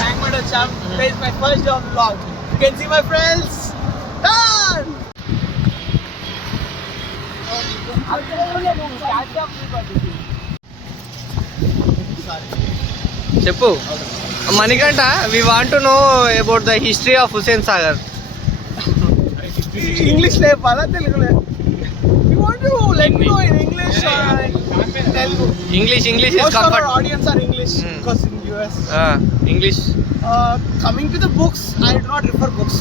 Tangmad Acham. Today is my first day of vlog. You can see my friends. Done. చెప్పు Manikanta, we want to know about the history of Hussain Sagar. English le pala Telugu le. You want to let me know in English or Telugu? English is Most of comfort. our audience are English because in US. English. Coming to the books, I do not refer books.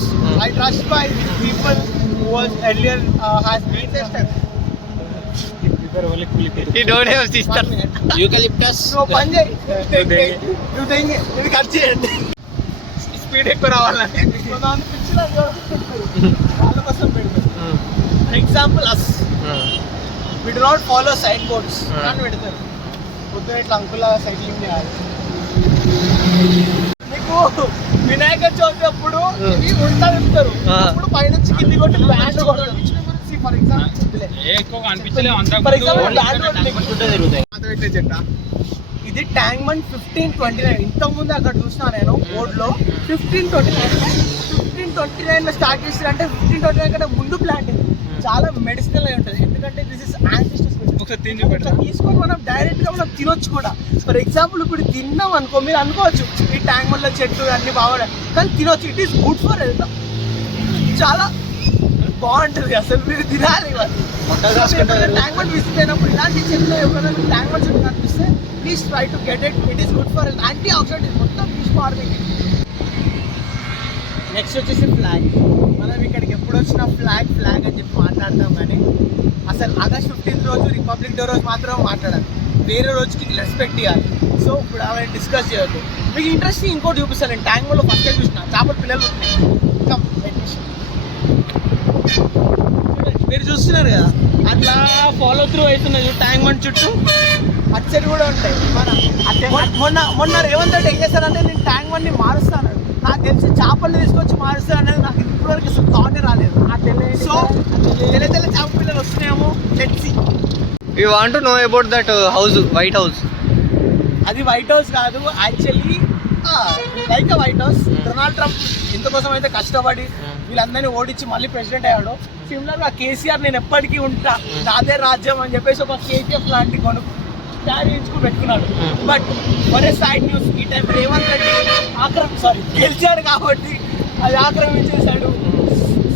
I trust by people who was earlier has been sister. He don't have sister. Eucalyptus. No, పంజే. నువ్వు తెంగి ఇది cut చేయండి. Speed ఎక్కువ రావాలంటే దాని పిచ్చిలో వాళ్ళ కోసం పెడతారు. For example us. We do not follow sign boards. అని పెడతారు. పొద్దున ఇట్లా అంకుల సైక్లింగ్ చేయాలి. నీకు వినాయక చవితి అప్పుడు ఇవి ఉంటా చెప్తారు. అప్పుడు పైనుంచి కింది కొట్టి బ్యాండ్ కొడతారు. ఫర్ ఎగ్జాంపుల్ ఇది ట్యాంక్బండ్ 1529. ఇంతకు ముందు అక్కడ చూసినా నేను బోర్డ్ లో 1529 లో స్టార్ట్ చేస్తారు. అంటే 1529 కంటే ముందు ప్లాంట్ ఇది చాలా మెడిసినల్ అయి ఉంటుంది. ఎందుకంటే దిస్ ఇస్ యాన్సిస్టర్స్ తీసుకొని మనం డైరెక్ట్ గా మనం తినొచ్చు కూడా. ఫర్ ఎగ్జాంపుల్ ఇప్పుడు తిన్నాం అనుకో, మీరు అనుకోవచ్చు ఈ ట్యాంక్బండ్ లో చెట్టు అన్ని బాగున్నాయి కానీ తినొచ్చు. It is good for health, చాలా బాగుంటుంది. అసలు మీరు తినాలి. ట్యాంక్బండ్ విజిట్ అయినప్పుడు ఇలాంటి చెట్లు ఎవరైనా ట్యాంక్బండ్ చెట్టు కనిపిస్తే please try to get it. It is good for health, anti oxidant మొత్తం ఫిష్ ఫార్మింగ్. నెక్స్ట్ వచ్చేసి ఫ్లాగ్. మనం ఇక్కడికి ఎప్పుడు వచ్చినా ఫ్లాగ్ అని చెప్పి మాట్లాడతాం కానీ అసలు ఆగస్ట్ 15th రోజు రిపబ్లిక్ డే రోజు మాత్రం మాట్లాడాలి. వేరే రోజుకి రెస్పెక్ట్ ఇవ్వాలి. సో ఇప్పుడు అవి డిస్కస్ చేయొద్దు. మీకు ఇంట్రెస్టింగ్ ఇంకోటి చూపిస్తాను. నేను ట్యాంక్బండ్లో ఫస్ట్ టైం చూసిన చేపల పిల్లలు ఉంటున్నాయి. మీరు చూస్తున్నారు కదా అట్లా ఫాలో త్రూ అవుతున్నది ట్యాంక్బండ్ చుట్టూ. అచ్చడి కూడా ఉంటాయి. మొన్న రేవంత్ రెడ్డి ఏం చేస్తారంటే నేను ట్యాంక్బండ్ని మారుస్తాను, నాకు తెలిసి చేపల్ని తీసుకొచ్చి మారుస్తాను అనేది నాకు ఇప్పటివరకు అసలు థాటే రాలేదు. సో తెల్ల చేప పిల్లలు వస్తున్నాయేమో తెచ్చి. We want to know about that house, White House. అది వైట్ హౌస్ కాదు actually, like White House. Donald Trump ఇంతకోసం అయితే కష్టపడి వీళ్ళందరినీ ఓడించి మళ్ళీ ప్రెసిడెంట్ అయ్యాడు. సిమిలర్ గా కేసీఆర్ నేను ఎప్పటికీ ఉంటా, నాదే రాజ్యం అని చెప్పేసి ఒక కేజీఎఫ్ లాంటి క్యారీయించుకుని పెట్టుకున్నాడు. బట్ మరే సైడ్ న్యూస్ ఈ టైం రేవంత్ రెడ్డి గెలిచాడు కాబట్టి అది ఆక్రమించేశాడు.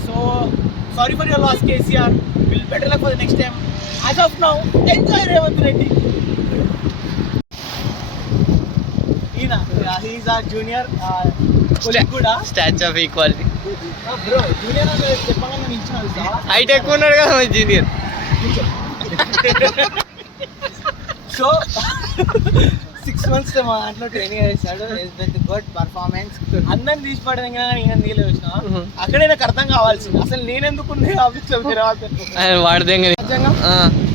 So sorry for your loss KCR, will better luck for the next time. As of now enjoy Revanth Reddy. ఈయన హీఈస్ ఆర్ జూనియర్ కూడా Statue of Equality. Bro junior అని చెప్పగానే నేను ఇచ్చిన హైట్ ఎక్కువ ఉన్నాడు కదా మన జూనియర్. సో 6 months మా దాంట్లో ట్రైనింగ్ చేశాడు. Good performance. అందరిని తీసి పడేది కానీ నేను నీళ్ళు వచ్చిన అక్కడే నాకు అర్థం కావాల్సింది అసలు నేనెందుకు ఆఫీస్ లో వాడితే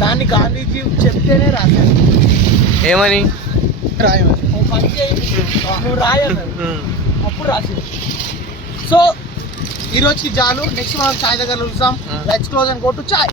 దాన్ని గాంధీజీ చెప్తేనే రాశాను. ఏమని రాయమని పని చేయి నువ్వు రాయన్నారు అప్పుడు రాసింది. సో ఈ రోజుకి చాలు. నెక్స్ట్ మనం చాయ్ దగ్గర చూసాం. Let's close and go to chai.